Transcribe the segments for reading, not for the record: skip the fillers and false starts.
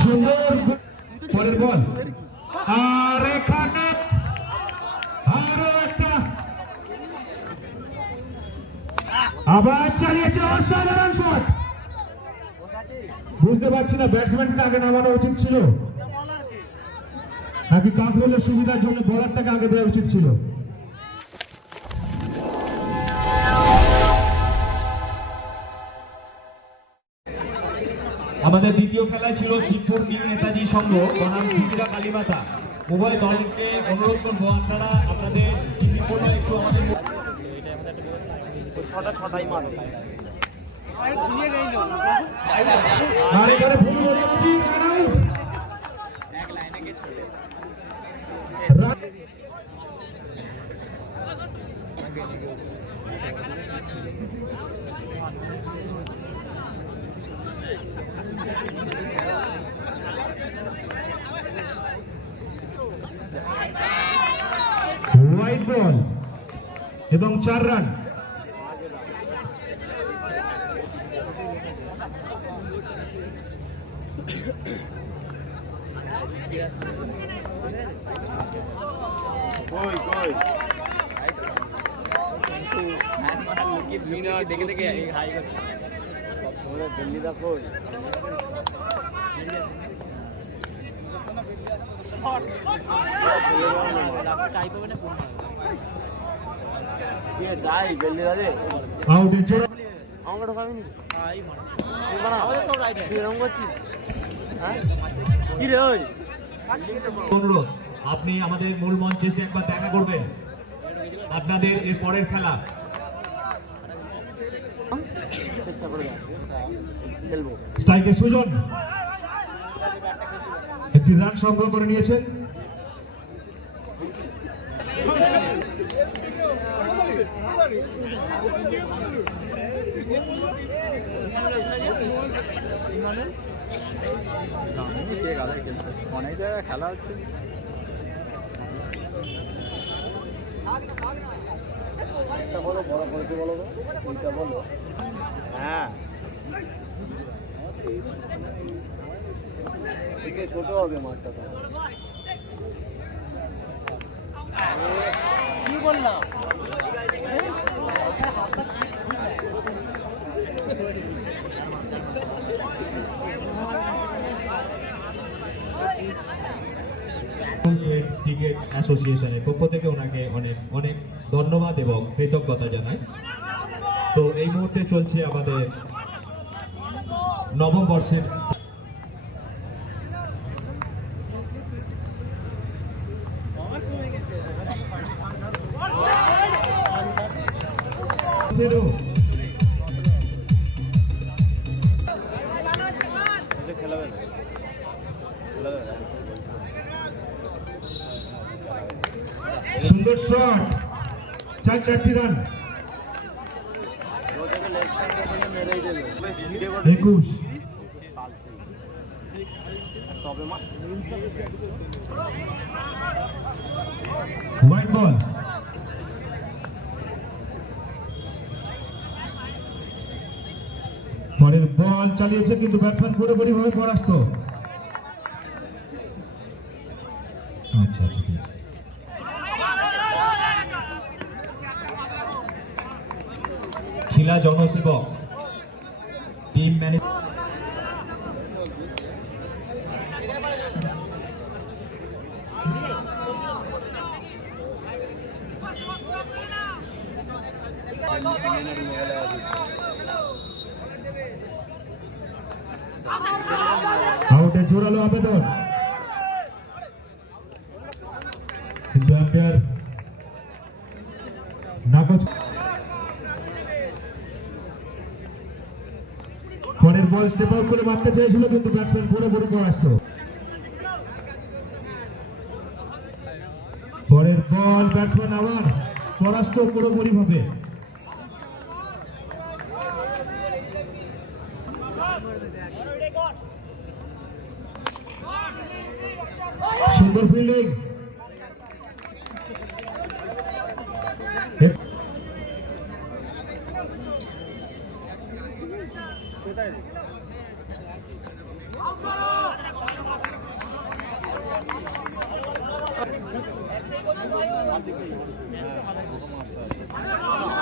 সুন্দর পরের বল আর এখানে আরো একটা আবার চালিয়েছে অসাধারণ শট। বুঝতে পারছি না ব্যাটসম্যানকে আগে নামানো উচিত ছিল নাকি কাফরুলের সুবিধার জন্য বলারটাকে আগে দেওয়া উচিত ছিল। আমাদের দ্বিতীয় খেলা ছিল সিদ্ধুর নিউ নেতাজি সংঘ বনাম সিদ্ধিরা কালীমাতা। উভয় দলকে অনুরোধ করবো আপনারা আপনাদের একটু আমাদের হোয়াইট বল এবং 4 রান। দেখে দেখে হাই দিল্লি দেখো অনুরোধ আপনি আমাদের মূল মঞ্চে এসে একবার দেখা করবেন আপনাদের এর পরের খেলা। স্ট্রাইকে সুজন একটি রান সংগ্রহ করে নিয়েছেন। অনেক জায়গায় খেলা হচ্ছে। বলো বড় করেছে বলো তো সেইটা বলো। হ্যাঁ ছোট হবে মাঠটা তো কি বললাম। ক্রিকেট অ্যাসোসিয়েশনের পক্ষ থেকে ওনাকে অনেক অনেক ধন্যবাদ এবং কৃতজ্ঞতা জানাই। তো এই মুহূর্তে চলছে আমাদের নবম বর্ষের সুন্দর শট 4 রান 21। হোয়াইট বল পরের বল চালিয়েছে কিন্তু ব্যাটসম্যান পুরোপুরি ভাবে পরাস্ত। আচ্ছা ঠিক আছে খিলা জনসেবক টিম ম্যানেজার আউটে জোরালো আবেদন কিন্তু আম্পায়ার নাকচ। পরের বল স্টেপ আউট করে মারতে চেয়েছিল কিন্তু ব্যাটসম্যান পুরোপুরি পরাস্ত। পরের বল ব্যাটসম্যান আবার পরাস্ত পুরোপুরি ভাবে। সুন্দর ফিল্ডিং কোথায় রে?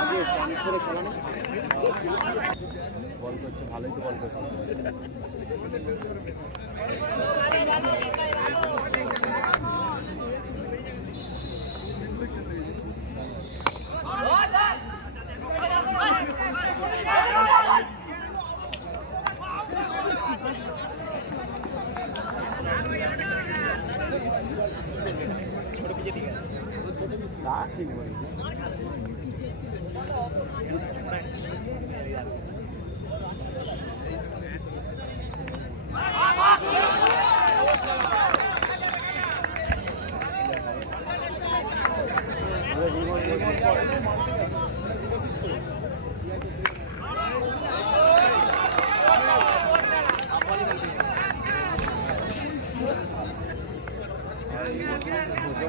আগে অনেক করে খেলা না বল করছে ভালোই তো বল করছে না ঠিক বলি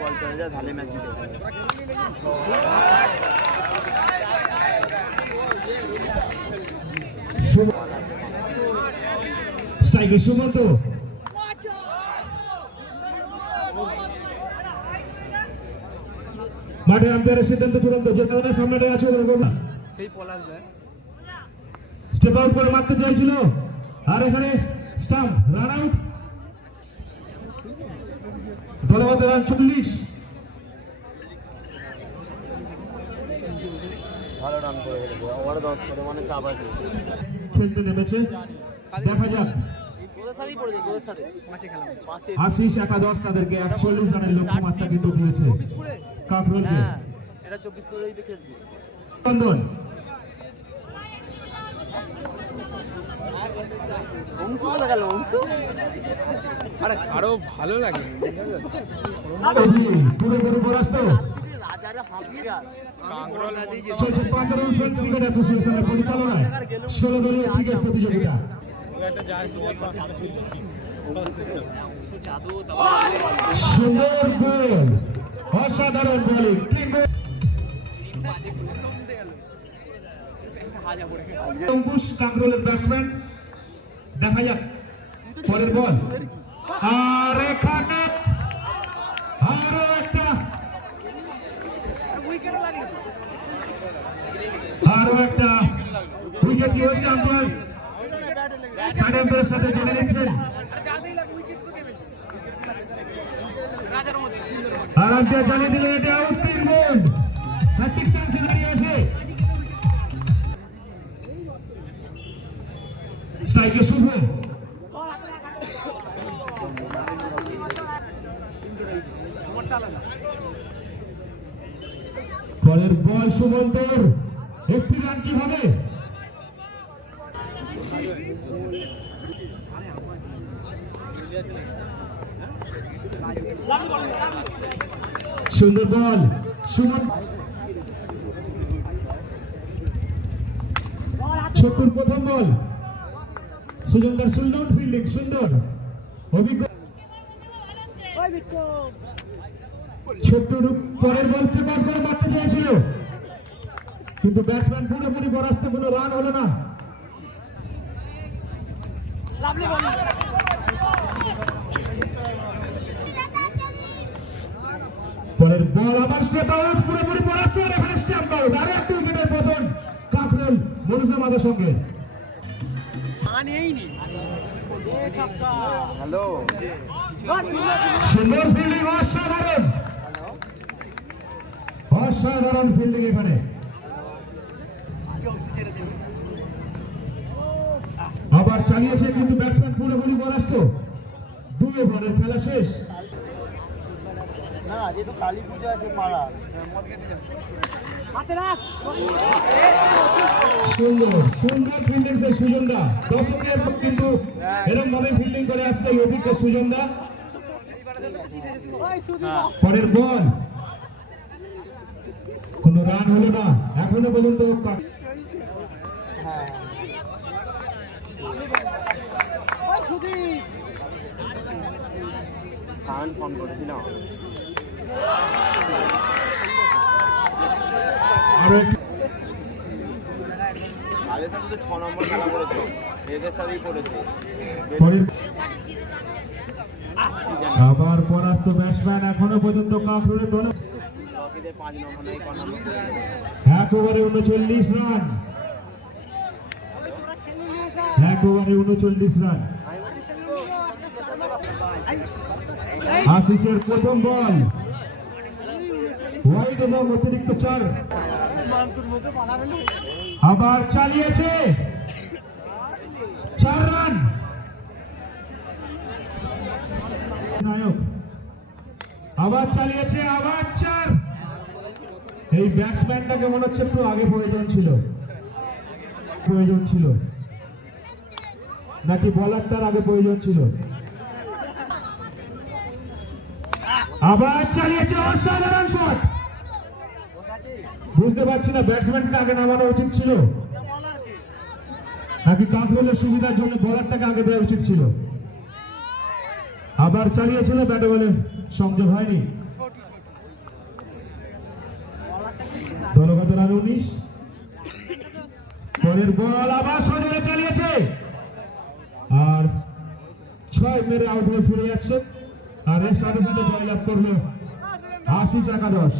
বল চলে যায় তাহলে ম্যাচ জিতে স্ট্রাইকে সুমন্ত মাঠে আম্পায়ারের সিদ্ধান্ত চূড়ান্ত, যে কারণে সামনে আছে সেই পলাশ দেয় স্টেপ আউট করে মারতে চাইছিল, আর এখানে স্টাম্প রান আউট। দলগত রান 40। ভালো রান করে গেছে ওভার 10 করে মানে চাপ আছে খেলতে নেমেছে, দেখা যাক। তোদের সাথেই পড়ে যায় তোদের সাথে পাঁচে খেলা পাঁচে আশিস একাদশ তাদেরকে 41 রানের লক্ষ্যমাত্রা কিন্তু দিয়েছে 24 পুরে কাকরোলকে। হ্যাঁ এটা 24 পুরেই তো খেলছি চন্দন অংশ বলে গেল অংশ আরে আরো ভালো লাগে পুরো পুরো পরাস্ত রাজারে হাফিয়া কাংরল চলছে 5 রান ফ্রেন্ডস ক্রিকেট অ্যাসোসিয়েশনের পরিচালনায় 16 দলীয় ক্রিকেট প্রতিযোগিতা। সুন্দর বল, অসাধারণ বোলিং, অঙ্কুশ কাকরোলের ব্যাটসম্যান। দেখা যাক পরের বল, আর এখানে আরো একটা উইকেট কি হয়েছে আম্পায়ার সাইড আম্পায়ারের সাথে জেনে নিচ্ছেন। আর আম্পায়ার জানিয়ে দিলেন এটা আউট, 3 বল, হ্যাট্রিক চান্সে দাঁড়িয়ে আছে। স্ট্রাইকে শুভ, পরের বল সুমন্তর, একটি রান কি হবে? সুন্দর বল সুমন্ত, ছোট্টুর প্রথম বল, সুজনদার সুন্দর ফিল্ডিং, সুন্দর অভিজ্ঞ। ছোট্টুর পরের বল স্টেপ আউট করে মারতে চাইছিল, কিন্তু ব্যাটসম্যান পুরোপুরি পরাস্ত, কোনো রান হলো না। পরের বল আবার স্টেপ আউট, পুরোপুরি পরাস্ত, আর এখানে স্টেপ আউট, আর একটা উইকেটের পতন কাকরোল মনুষামাদের সঙ্গে। হ্যালো সুন্দর ফিল্ডিং, অসাধারণ অসাধারণ ফিল্ডিং এখানে। আবার চালিয়েছে, কিন্তু ব্যাটসম্যান পুরোপুরি পরাস্ত। 2 ওভারের খেলা শেষ। না আজ তো কালী পুজো আছে পাড়া সুন্দর সুন্দর ফিল্ডিং সেই সুজনদা, দর্শকের কিন্তু এরকম ভাবে ফিল্ডিং করে আসছে এই অভিজ্ঞ সুজনদা। পরের বল, কোন রান হলো না এখনো পর্যন্ত। সায়ন ফোন করেছিল আরো আগে সাথে 6 নম্বর খেলা করেছে, এদের সাথেই করেছে। পরের আবার পরাস্ত ব্যাটসম্যান এখনো পর্যন্ত কাকরুলের দলে রকিদের 5 নম্বর নাই 6 নম্বর। 1 ওভারে 39 রান, 1 ওভারে 39 রান। আশিসের প্রথম বল ওয়াইড এবং অতিরিক্ত 4। আবার চালিয়েছে 4 রান। নায়ক আবার চালিয়েছে, আবার 4। এই ব্যাটসম্যানটাকে মনে হচ্ছে একটু আগে প্রয়োজন ছিল নাকি বলার তার আগে প্রয়োজন ছিল। আবার চালিয়েছে, অসাধারণ শট। বুঝতে পারছি না ব্যাটসম্যানকে আগে নামানো উচিত ছিল নাকি কাকরুলের সুবিধার জন্য বলারটাকে আগে দেওয়া উচিত ছিল। আবার চালিয়েছিল, ব্যাটে বলে সংযোগ হয়নি। দলগত রান 19। পরের বল আবার সজোরে চালিয়েছে আর 6 মেরে আউট হয়ে ফিরে যাচ্ছে। আর এর সাথে সাথে জয়লাভ করলো আশিস একাদশ।